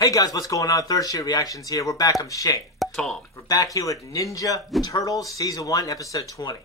Hey guys, what's going on? ThirdStreet Reactions here. We're back. I'm Shane. Tom. We're back here with Ninja Turtles Season 1, Episode 20.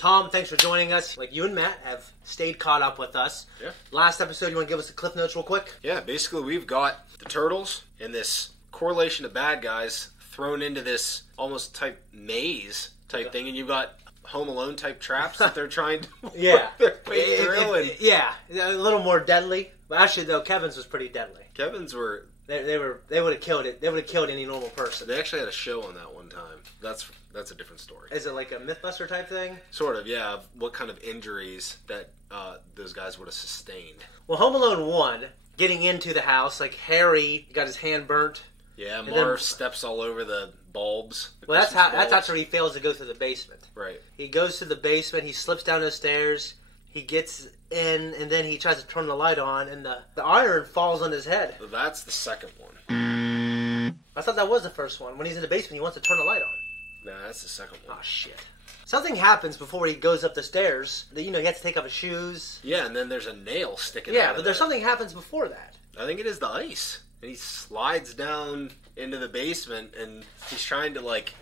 Tom, thanks for joining us. Like, you and Matt have stayed caught up with us. Yeah. Last episode, you want to give us the cliff notes real quick? Yeah, basically we've got the Turtles and this correlation of bad guys thrown into this almost type maze type thing, and you've got Home Alone type traps that they're trying to work their way through. Yeah, a little more deadly. But actually, though, Kevin's was pretty deadly. Kevin's were... They would have killed it. They would have killed any normal person. They actually had a show on that one time. That's a different story. Is it like a Mythbuster type thing? Sort of, yeah. What kind of injuries that those guys would have sustained. Well, Home Alone 1, getting into the house, like Harry got his hand burnt. Yeah, Marv steps all over the bulbs. Well, that's after he fails to go through the basement. Right. He goes to the basement, he slips down the stairs, he gets in, and then he tries to turn the light on, and the iron falls on his head. So that's the second one. I thought that was the first one. When he's in the basement, he wants to turn the light on. Nah, that's the second one. Oh, shit. Something happens before he goes up the stairs. He has to take off his shoes. Yeah, and then there's a nail sticking out. Yeah, but there's something happens before that. I think it is the ice. And he slides down into the basement, and he's trying to, like,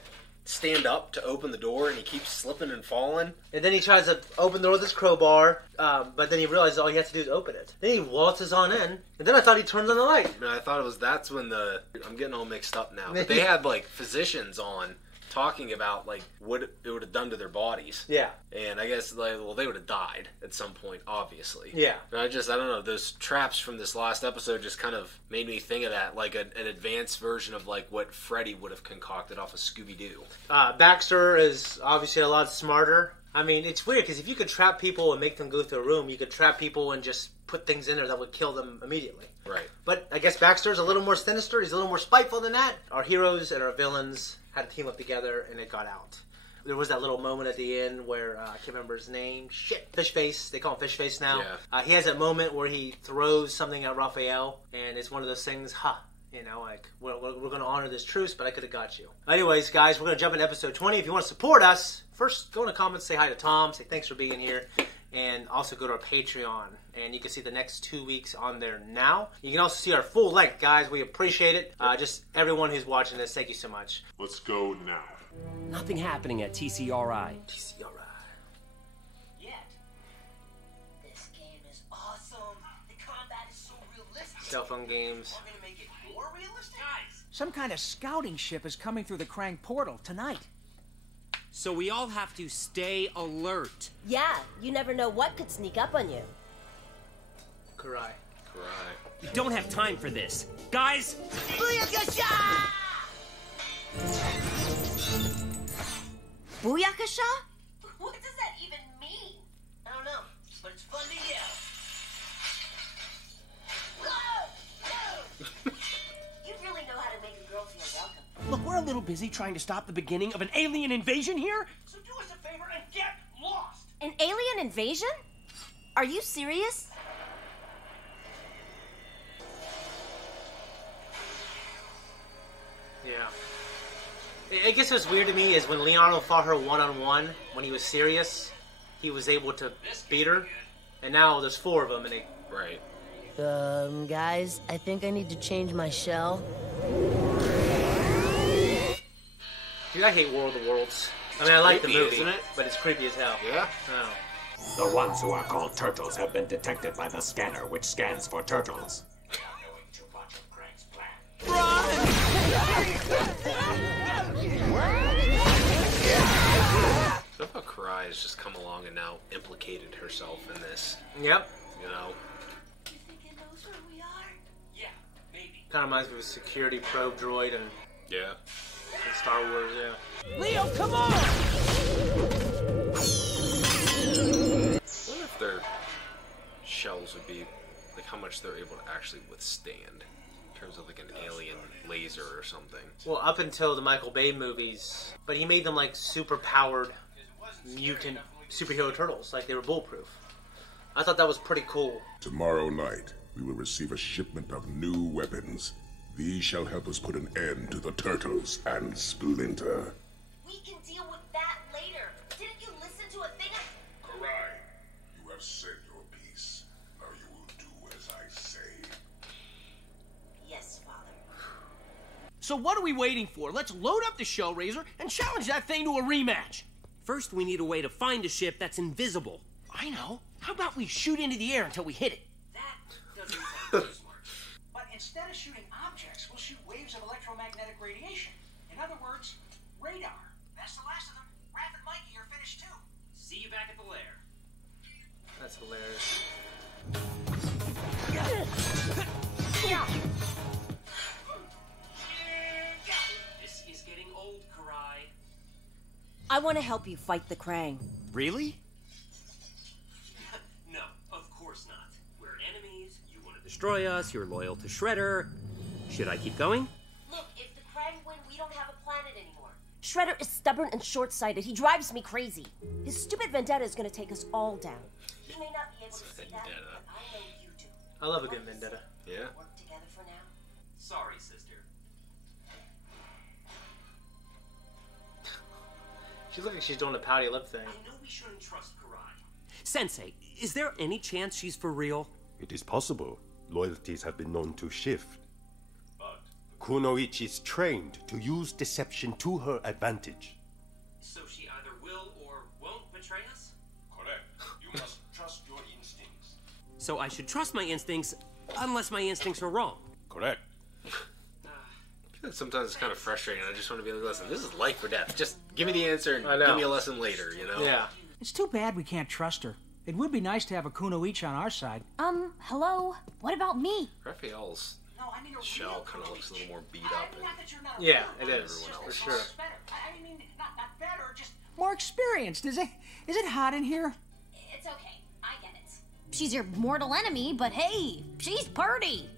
stand up to open the door, and he keeps slipping and falling. And then he tries to open the door with his crowbar, but then he realizes all he has to do is open it. Then he waltzes on in, and then I thought he turns on the light. No, I thought that's when I'm getting all mixed up now. But they had, like, physicians on talking about, like, what it would have done to their bodies. Yeah. And I guess, like, well, they would have died at some point, obviously. Yeah. And I don't know, those traps from this last episode just kind of made me think of that, like an advanced version of, like, what Freddy would have concocted off of Scooby-Doo. Baxter is obviously a lot smarter. I mean, it's weird, because if you could trap people and make them go through a room, you could trap people and just put things in there that would kill them immediately. Right. But I guess Baxter's a little more sinister, he's a little more spiteful than that. Our heroes and our villains had to team up together, and it got out. There was that little moment at the end where, I can't remember his name, Fishface, they call him Fishface now. Yeah. He has that moment where he throws something at Raphael, and it's one of those things, like, we're going to honor this truce, but I could have got you. Anyways, guys, we're going to jump into episode 20. If you want to support us, first go in the comments, say hi to Tom, say thanks for being here, and also go to our Patreon. And you can see the next 2 weeks on there now. You can also see our full length, guys. We appreciate it. Just everyone who's watching this, thank you so much. Let's go now. Nothing happening at TCRI. TCRI. Yet. This game is awesome. The combat is so realistic. Cell phone games. We're gonna make it more realistic? Guys. Some kind of scouting ship is coming through the Krang portal tonight. So we all have to stay alert. Yeah, you never know what could sneak up on you. Karai. We don't have time for this. Guys! Booyakasha! Booyakasha? What does that even mean? I don't know, but it's fun to yell. You really know how to make a girl feel welcome. Look, we're a little busy trying to stop the beginning of an alien invasion here. So do us a favor and get lost. An alien invasion? Are you serious? Yeah. I guess what's weird to me is when Leonardo fought her one-on-one, when he was serious, he was able to beat her. And now there's 4 of them, and they... Right. Guys, I think I need to change my shell. Dude, I hate War of the Worlds. I mean, I like the movie, isn't it? But it's creepy as hell. Yeah? Oh. The ones who are called turtles have been detected by the scanner, which scans for turtles. Knowing too much of Krang's plan. I love how Karai has just come along and now implicated herself in this. Yep. You know? You think it knows where we are? Yeah, maybe. Kind of reminds me of a security probe droid and... Yeah. In Star Wars, yeah. Leo, come on! I wonder if their shells would be, like, how much they're able to actually withstand in terms of, like, an alien laser or something. Well, up until the Michael Bay movies, but he made them, like, super-powered mutant superhero turtles. Like, they were bulletproof. I thought that was pretty cool. Tomorrow night, we will receive a shipment of new weapons. These shall help us put an end to the Turtles and Splinter. We can deal with that later. Didn't you listen to a thing Karai, you have said your piece. Now you will do as I say. So what are we waiting for? Let's load up the Shellraiser and challenge that thing to a rematch. First, we need a way to find a ship that's invisible. I know. How about we shoot into the air until we hit it? That doesn't sound too smart. But instead of shooting objects, we'll shoot waves of electromagnetic radiation. In other words, radar. That's the last of them. Raph and Mikey are finished too. See you back at the lair. That's hilarious. This is getting old, Karai. I want to help you fight the Krang. Really? No, of course not. We're enemies, you want to destroy us, you're loyal to Shredder. Should I keep going? Look, if the Krang win, we don't have a planet anymore. Shredder is stubborn and short-sighted. He drives me crazy. His stupid vendetta is going to take us all down. You may not be able to see that, but I know you do. I love a good vendetta. Yeah. Work together for now. Sorry, sister. She looks like she's doing a pouty lip thing. I know we shouldn't trust Karai. Sensei, is there any chance she's for real? It is possible. Loyalties have been known to shift. But Kunoichi is trained to use deception to her advantage. So she either will or won't betray us? correct. You must trust your instincts. So I should trust my instincts, unless my instincts are wrong. Correct. I feel like sometimes it's kind of frustrating. I just want to be like, listen, this is life or death. Just give me the answer and I know. give me a lesson later, you know? Yeah. It's too bad we can't trust her. It would be nice to have a Kunoichi on our side. Hello? What about me? Raphael's No, I mean a shell real kind of looks a little more beat I up. mean, not that you're not a Yeah, real it one, is, just for it's sure. just better. I mean, not better, just... More experienced, is it? Is it hot in here? It's okay. I get it. She's your mortal enemy, but hey, she's pretty.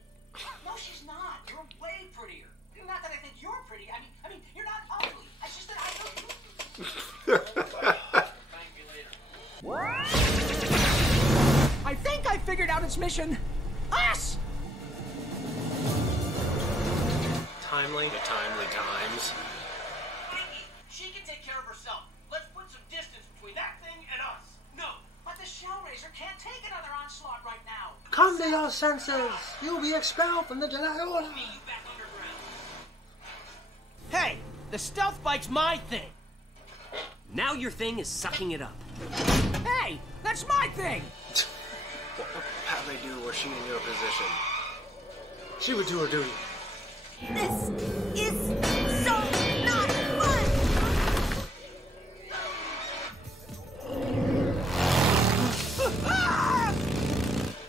No, she's not. You're way prettier. Not that I think you're pretty. I mean, you're not ugly. It's just that Thank me later. I think I figured out its mission. Us! Timely. The timely times. Mikey, she can take care of herself. Let's put some distance between that thing and us. No, but the Shellraiser can't take another onslaught right now. Come to your senses. You'll be expelled from the Jedi Order. Hey, the stealth bike's my thing. Now your thing is sucking it up. Hey, that's my thing! How'd they do? Was she in your position? She would do her duty. This is so not fun!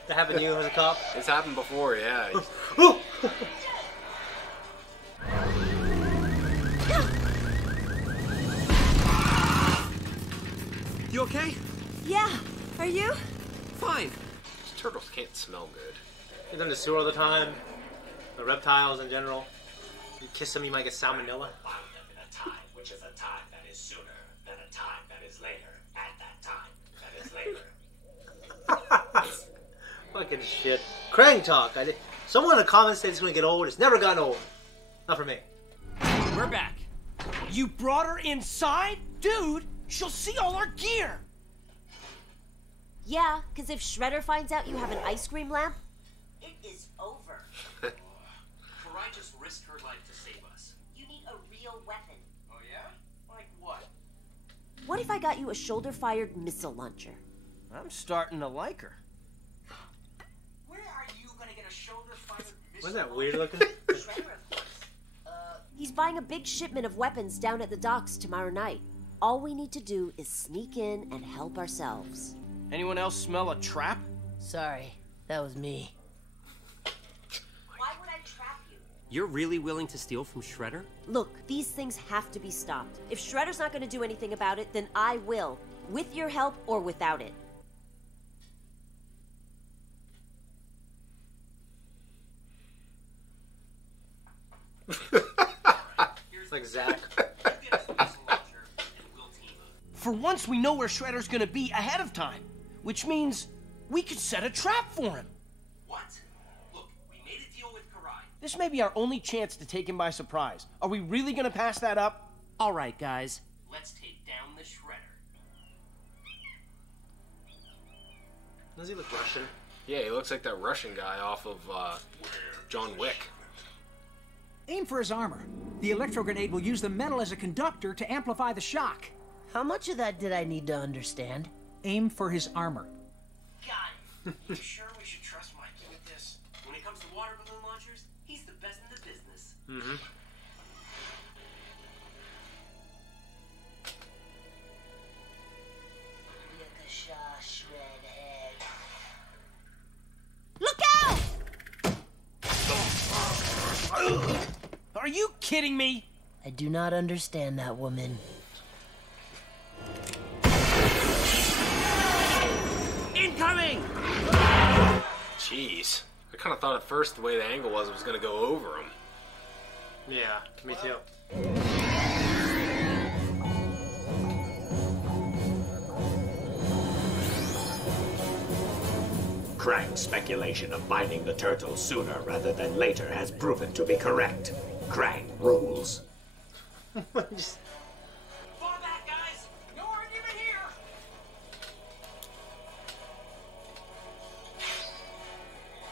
That happened to you as a cop? It's happened before, yeah. You okay? Yeah, are you? Fine. These turtles can't smell good. Get them in the sewer all the time. The reptiles in general. You kiss them, you might get salmonella. Found them in a time which is a time that is sooner than a time that is later. At that time that is later. Fucking shit. Krang talk. Someone in the comments said it's going to get old. It's never gotten old. Not for me. We're back. You brought her inside? Dude, she'll see all our gear. Yeah, because if Shredder finds out you have an ice cream lamp, it is over. Karai just risked her life to save us. You need a real weapon. Oh, yeah? Like what? What if I got you a shoulder-fired missile launcher? I'm starting to like her. Where are you going to get a shoulder-fired missile? Wasn't that weird looking? Shredder, of course. He's buying a big shipment of weapons down at the docks tomorrow night. All we need to do is sneak in and help ourselves. Anyone else smell a trap? Sorry, that was me. Why would I trap you? You're really willing to steal from Shredder? Look, these things have to be stopped. If Shredder's not going to do anything about it, then I will. With your help or without it. It's like Zach. For once, we know where Shredder's gonna be ahead of time, which means we could set a trap for him. What? Look, we made a deal with Karai. This may be our only chance to take him by surprise. Are we really gonna pass that up? All right, guys. Let's take down the Shredder. Does he look Russian? Yeah, he looks like that Russian guy off of John Wick. Aim for his armor. The electro grenade will use the metal as a conductor to amplify the shock. How much of that did I need to understand? Aim for his armor. Got it. You sure we should trust Mikey with this? When it comes to water balloon launchers, he's the best in the business. Mm-hmm. Look out! Are you kidding me? I do not understand that woman. Incoming! Jeez. I kind of thought at first the way the angle was, it was going to go over him. Yeah, me too. Krang's speculation of binding the turtles sooner rather than later has proven to be correct. Krang rules. Just... Fall back, guys! No argument here!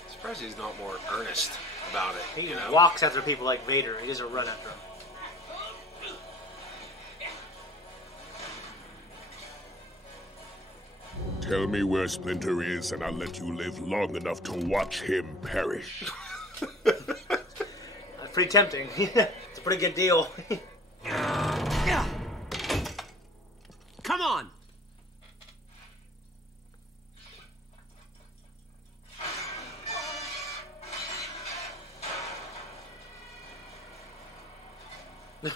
Surprised he's not more earnest about it. He walks after people like Vader. He doesn't run after them. Tell me where Splinter is, and I'll let you live long enough to watch him perish. That's pretty tempting. It's a pretty good deal. Come on! We'll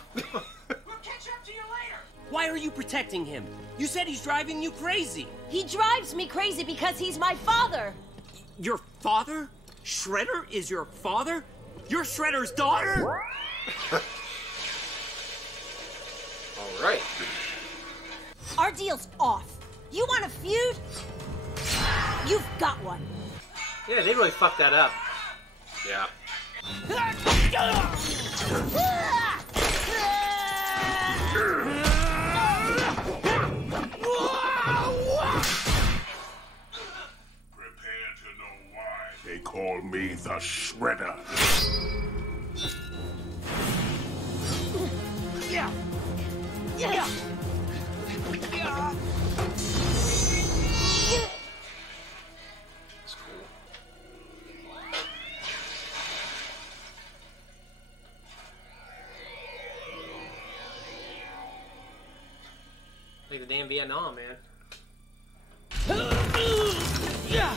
catch up to you later! Why are you protecting him? You said he's driving you crazy. He drives me crazy because he's my father. Your father? Shredder is your father? You're Shredder's daughter? All right. Our deal's off. You want a feud? You've got one. Yeah, they really fucked that up. Yeah. Prepare to know why they call me the Shredder. Yeah! Yeah! That's cool. Like the damn Vietnam, man. Yeah!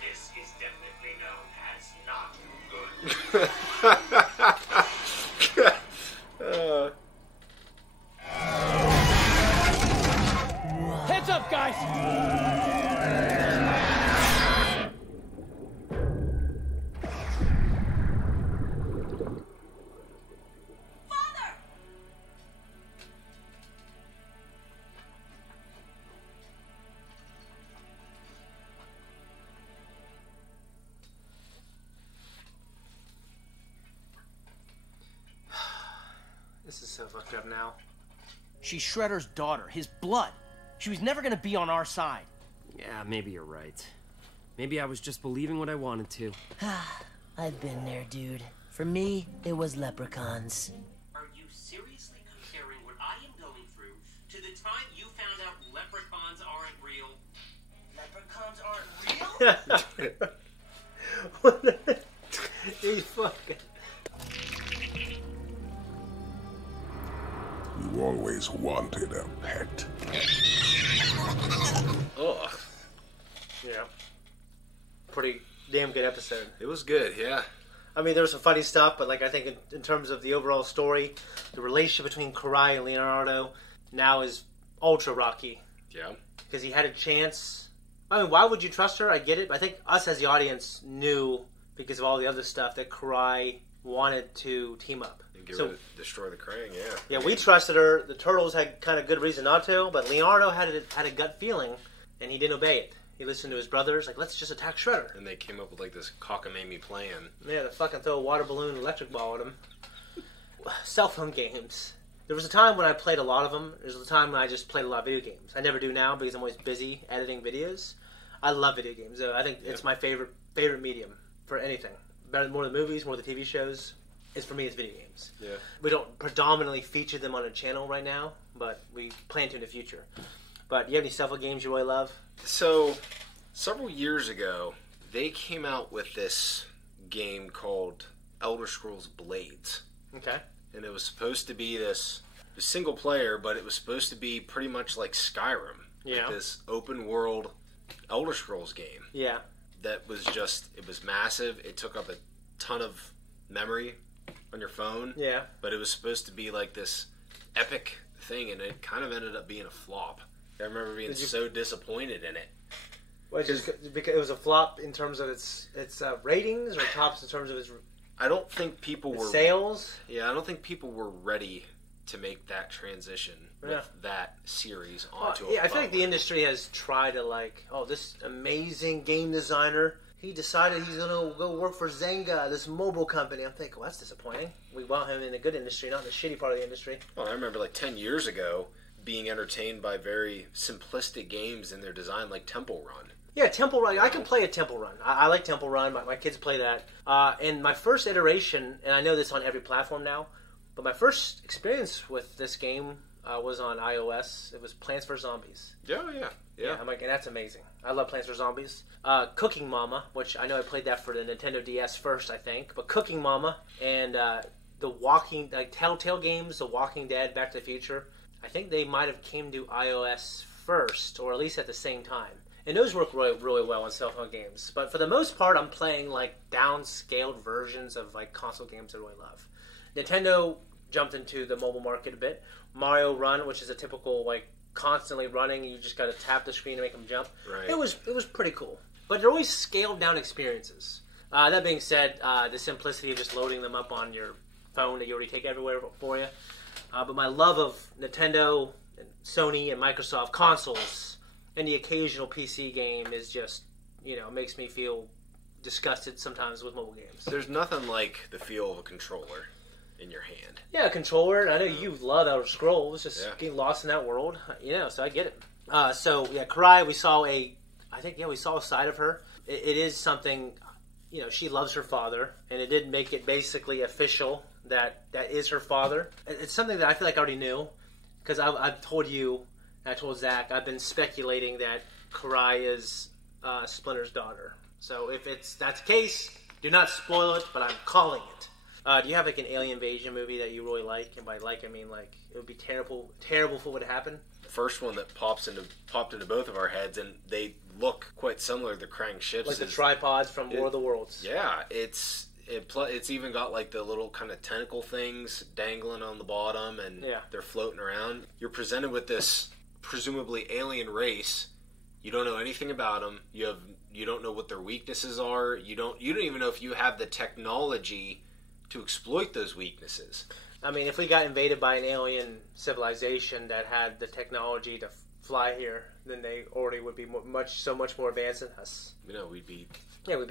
This is definitely known as not good. Heads up, guys! Father! This is so fucked up now. She's Shredder's daughter, his blood. She was never gonna be on our side. Yeah, maybe you're right. Maybe I was just believing what I wanted to. I've been there, dude. For me, it was leprechauns. Are you seriously comparing what I am going through to the time you found out leprechauns aren't real? Leprechauns aren't real? He's fucking... You always wanted a pet. Ugh. Yeah. Pretty damn good episode. It was good, yeah. I mean, there was some funny stuff, but like I think in terms of the overall story, the relationship between Karai and Leonardo now is ultra rocky. Yeah. Because he had a chance. I mean, why would you trust her? I get it. But I think us as the audience knew, because of all the other stuff, that Karai wanted to team up. And destroy the Krang, yeah. Yeah, we trusted her. The Turtles had kind of good reason not to, but Leonardo had a gut feeling, and he didn't obey it. He listened to his brothers, like, let's just attack Shredder. And they came up with, like, this cockamamie plan. Yeah, to fucking throw a water balloon electric ball at him. Cell phone games. There was a time when I played a lot of them. There was a time when I just played a lot of video games. I never do now because I'm always busy editing videos. I love video games, though. I think it's my favorite medium for anything. More than movies, more than TV shows. For me, it's video games. Yeah. We don't predominantly feature them on a channel right now, but we plan to in the future. But you have any cell phone games you really love? So, several years ago, they came out with this game called Elder Scrolls Blades. Okay. And it was supposed to be this single player, but it was supposed to be pretty much like Skyrim. Yeah. Like this open world Elder Scrolls game. Yeah. That was just, it was massive. It took up a ton of memory on your phone. Yeah. But it was supposed to be like this epic thing, and it kind of ended up being a flop. I remember being so disappointed in it. Because it was a flop in terms of its ratings, or tops in terms of its... I don't think people were... Sales? Yeah, I don't think people were ready to make that transition with that series onto a I feel like the industry has tried to this amazing game designer, he decided he's going to go work for Zynga, this mobile company. I'm thinking, well, that's disappointing. We want him in the good industry, not in the shitty part of the industry. Well, I remember 10 years ago being entertained by very simplistic games in their design, like Temple Run. Yeah, Temple Run. I can play a Temple Run. I like Temple Run. My kids play that. And my first iteration, and I know this on every platform now, but my first experience with this game was on iOS. It was Plants vs. Zombies. Yeah. I'm like, and that's amazing. I love Plants vs. Zombies. Cooking Mama, which I know I played that for the Nintendo DS first, I think. But Cooking Mama and the Telltale games, The Walking Dead, Back to the Future, I think they might have came to iOS first, or at least at the same time. And those work really, really well on cell phone games. But for the most part, I'm playing downscaled versions of console games I really love. Nintendo jumped into the mobile market a bit. Mario Run, which is a typical constantly running, and you just got to tap the screen to make them jump. Right. It was pretty cool. But they're always scaled down experiences. That being said, the simplicity of just loading them up on your phone that you already take everywhere for you. But my love of Nintendo, and Sony, and Microsoft consoles, and the occasional PC game is just, makes me feel disgusted sometimes with mobile games. There's nothing like the feel of a controller in your hand. Yeah, a controller. I know you love Elder Scrolls, just getting lost in that world, so I get it. Karai, we saw a side of her. It is something, she loves her father, and it did make it basically official that is her father. It's something that I feel like I already knew, because I've told you, I told Zach, I've been speculating that Karai is Splinter's daughter. So if that's the case, do not spoil it, but I'm calling it. Do you have an alien invasion movie that you really like? And by I mean it would be terrible if it would happen. The first one that popped into both of our heads, and they look quite similar to the Krang ships. Like the tripods from War of the Worlds. Yeah, it's even got the little kind of tentacle things dangling on the bottom, and they're floating around. You're presented with this presumably alien race. You don't know anything about them. You don't know what their weaknesses are. You don't even know if you have the technology to exploit those weaknesses. I mean, if we got invaded by an alien civilization that had the technology to fly here, then they already would be so much more advanced than us. We'd be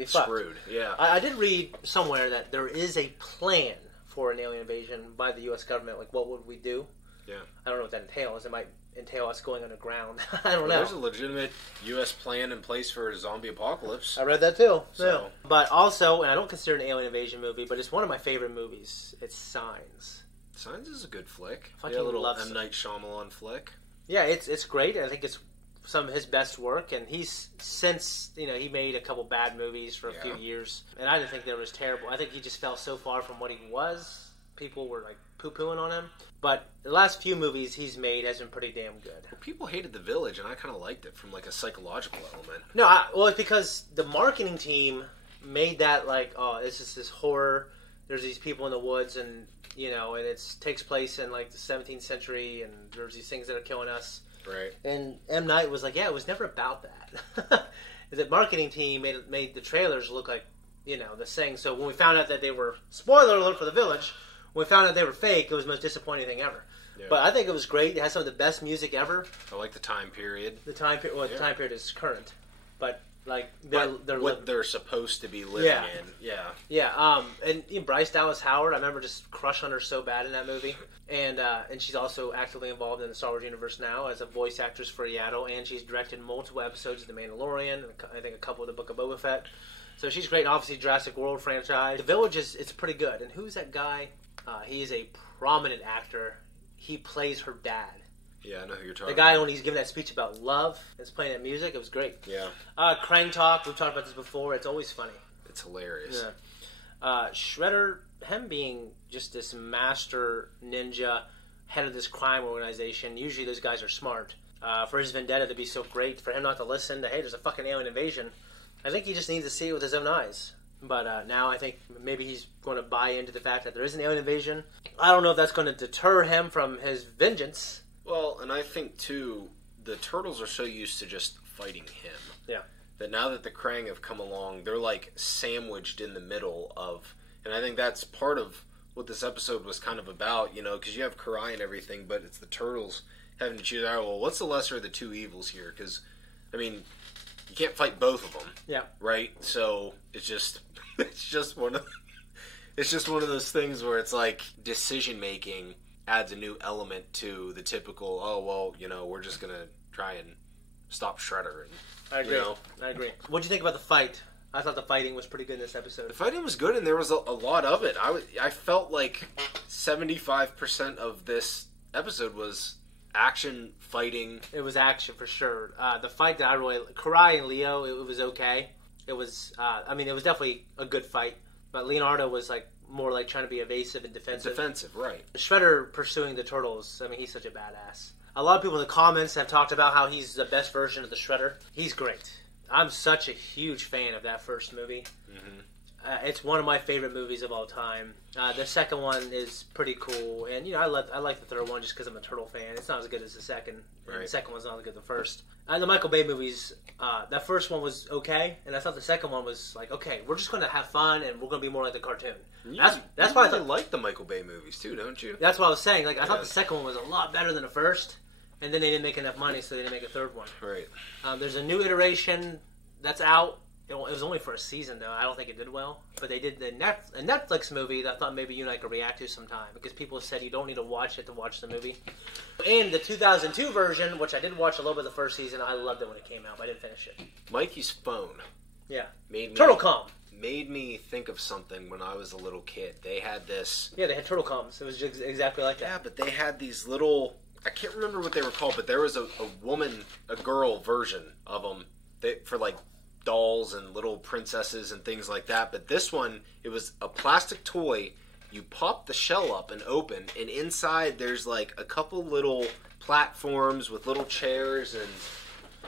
screwed. Fucked. Yeah. I did read somewhere that there is a plan for an alien invasion by the U.S. government. What would we do? Yeah. I don't know what that entails. It might entail us going underground. I don't know. There's a legitimate U.S. plan in place for a zombie apocalypse. I read that too. So. But also, and I don't consider it an alien invasion movie, but it's one of my favorite movies. It's Signs. Signs is a good flick. A little M. Night Shyamalan flick. Yeah, it's great. I think it's some of his best work, and he's since he made a couple bad movies for a few years, and I didn't think that was terrible. I think he just fell so far from what he was. People were poo-pooing on him. But the last few movies he's made has been pretty damn good. Well, people hated The Village, and I kind of liked it from a psychological element. No, it's because the marketing team made that it's just this horror. There's these people in the woods, and and it takes place in the 17th century, and there's these things that are killing us. Right. And M. Night was it was never about that. The marketing team made the trailers look like the thing. So when we found out that they were, spoiler alert for The Village, when we found out they were fake, it was the most disappointing thing ever. Yeah. But I think it was great. It has some of the best music ever. I like the time period. The time period is current. but like they're supposed to be living in. Yeah. And Bryce Dallas Howard, I remember just crush on her so bad in that movie, and she's also actively involved in the Star Wars universe now as a voice actress for Yaddle, and she's directed multiple episodes of The Mandalorian, and I think a couple of the Book of Boba Fett. So she's great. And obviously, Jurassic World franchise. The Village it's pretty good. And who's that guy? He is a prominent actor. He plays her dad. Yeah, I know who you're talking about. The guy, when he's giving that speech about love, is playing that music. It was great. Yeah. Krang Talk, we've talked about this before. It's always funny. It's hilarious. Yeah. Shredder, him being just this master ninja, head of this crime organization, usually those guys are smart. For his vendetta to be so great, for him not to listen to, hey, there's a fucking alien invasion, I think he just needs to see it with his own eyes. But now I think maybe he's going to buy into the fact that there is an alien invasion. I don't know if that's going to deter him from his vengeance. Well, and I think, too, the Turtles are so used to just fighting him. Yeah. That now that the Krang have come along, they're like sandwiched in the middle of... And I think that's part of what this episode was kind of about, you know, because you have Karai and everything, but it's the Turtles having to choose, well, what's the lesser of the two evils here? Because, I mean, you can't fight both of them. Yeah. Right? So it's just one of those things where it's like decision-making adds a new element to the typical, oh, well, you know, we're just going to try and stop Shredder. And, I agree. I agree. What do you think about the fight? I thought the fighting was pretty good in this episode. The fighting was good, and there was a lot of it. I felt like 75% of this episode was action, fighting. It was action for sure. The fight that I really... Karai and Leo, it was okay. It was... it was definitely a good fight. But Leonardo was like more like trying to be evasive and defensive. Defensive, right. Shredder pursuing the Turtles, I mean, he's such a badass. A lot of people in the comments have talked about how he's the best version of the Shredder. He's great. I'm such a huge fan of that first movie. Mm-hmm. It's one of my favorite movies of all time. The second one is pretty cool, and you know I like the third one just because I'm a Turtle fan. It's not as good as the second. Right. The second one's not as good as the first. The Michael Bay movies, that first one was okay, and I thought the second one was like, okay, we're just going to have fun, and we're going to be more like the cartoon. That's why I like the Michael Bay movies too, don't you? That's what I was saying. Like I thought the second one was a lot better than the first. And then they didn't make enough money, so they didn't make a third one. Right. There's a new iteration that's out. It was only for a season, though. I don't think it did well. But they did a Netflix movie that I thought maybe you and I could react to sometime. Because people said you don't need to watch it to watch the movie. And the 2002 version, which I did watch a little bit of the first season, I loved it when it came out, but I didn't finish it. Mikey's phone. Yeah. TurtleCom. Made me think of something when I was a little kid. They had this... Yeah, they had TurtleComs. It was just exactly like that. Yeah, but they had these little... I can't remember what they were called, but there was a girl version of them for like dolls and little princesses and things like that. But this one, it was a plastic toy. You pop the shell up and open, and inside there's like a couple little platforms with little chairs and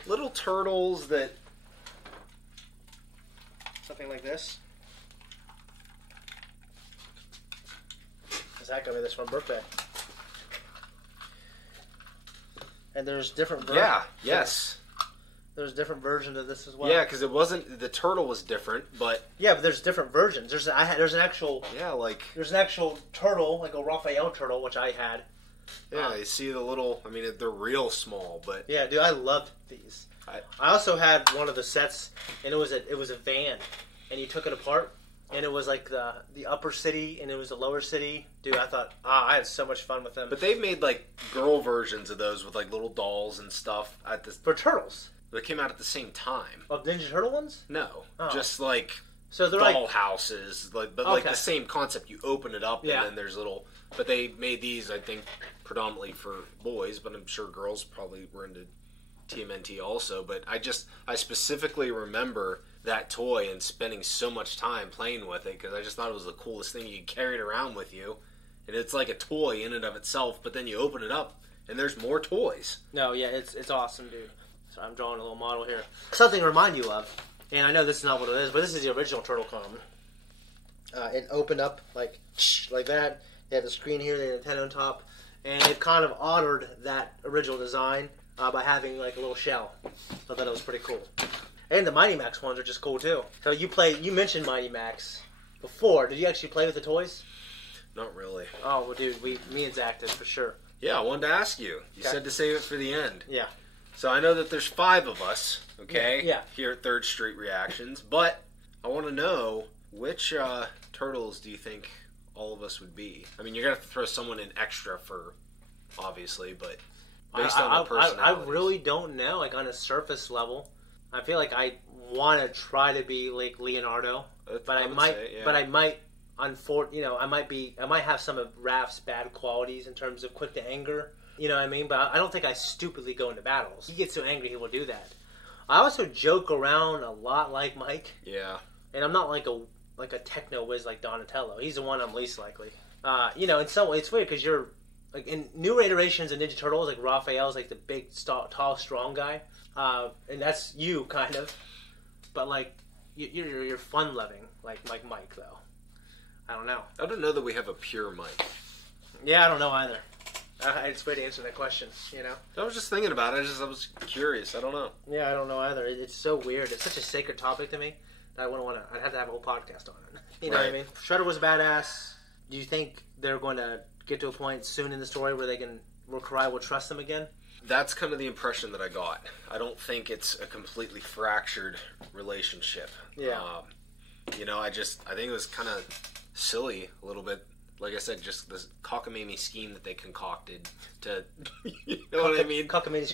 little turtles that... Something like this. Zach got me this for my birthday. And there's different versions. Yeah, yes. There's different versions of this as well. Yeah, because it wasn't... The turtle was different, but... Yeah, but there's different versions. There's an actual... Yeah, like... There's an actual turtle, like a Raphael turtle, which I had. Yeah, you see the little... I mean, they're real small, but... Yeah, dude, I loved these. I also had one of the sets, and it was a van, and you took it apart, and it was like the upper city, and it was the lower city. Dude, I thought, I had so much fun with them. But they made like girl versions of those with like little dolls and stuff at this for turtles. They came out at the same time. Of Ninja Turtle ones? No, just like so they're doll like houses, like like the same concept. You open it up, and then there's little. But they made these, I think, predominantly for boys, but I'm sure girls probably were into TMNT also. But I specifically remember that toy and spending so much time playing with it because I just thought it was the coolest thing. You could carry it around with you, and it's like a toy in and of itself, but then you open it up and there's more toys. No, yeah, it's awesome, dude. So I'm drawing a little model here. Something to remind you of, and I know this is not what it is, but this is the original TurtleCom. It opened up like that. They had the screen here, they had the antenna on top, and it kind of honored that original design by having like a little shell. So I thought it was pretty cool. And the Mighty Max ones are just cool too. So you mentioned Mighty Max before. Did you actually play with the toys? Not really. Oh, well, dude, me and Zach did for sure. Yeah, I wanted to ask you. You said to save it for the end. Yeah. So I know that there's 5 of us, okay? Yeah. Here at Third Street Reactions, but I want to know which turtles do you think all of us would be? I mean, you're gonna have to throw someone in extra for, obviously, but based on the personality. I really don't know. Like on a surface level, I feel like I want to try to be like Leonardo, but I might, I might have some of Raph's bad qualities in terms of quick to anger. You know what I mean? But I don't think I stupidly go into battles. He gets so angry, he will do that. I also joke around a lot like Mike. Yeah. And I'm not like a techno whiz like Donatello. He's the one I'm least likely. You know, in some way, it's weird because you're like in newer iterations of Ninja Turtles, like Raphael's like the big, tall, strong guy, and that's you kind of. But like you're fun loving like Mike though. I don't know. I don't know that we have a pure Mike. Yeah, I don't know either. It's weird to answer that question, you know? I was just thinking about it. I was curious. I don't know. Yeah, I don't know either. It's so weird. It's such a sacred topic to me that I wouldn't want to... I'd have to have a whole podcast on it. You know what I mean? Shredder was a badass. Do you think they're going to get to a point soon in the story where Karai will trust them again? That's kind of the impression that I got. I don't think it's a completely fractured relationship. Yeah. You know, I think it was kind of silly a little bit. Like I said, just this cockamamie scheme that they concocted to, you know what I mean? Cockamamie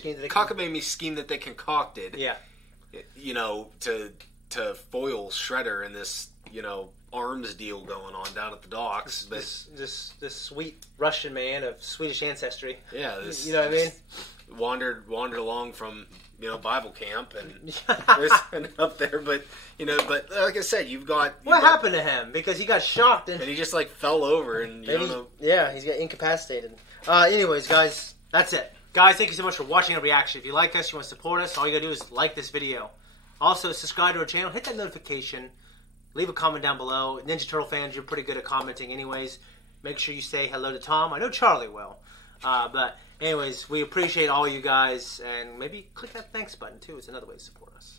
scheme that they concocted. Yeah. You know, to foil Shredder in this, you know, arms deal going on down at the docks. This sweet Russian man of Swedish ancestry. Yeah, you know what I mean? Wandered along from, you know, Bible camp and ended up there, but like I said, what happened to him? Because he got shocked and he just like fell over and you don't know. Yeah, he's got incapacitated. Anyways, guys, that's it. Guys, thank you so much for watching our reaction. If you like us, you want to support us, all you gotta do is like this video. Also, subscribe to our channel, hit that notification, leave a comment down below. Ninja Turtle fans, you're pretty good at commenting anyways. Make sure you say hello to Tom. I know Charlie will. But anyways, we appreciate all you guys, and maybe click that thanks button too. It's another way to support us.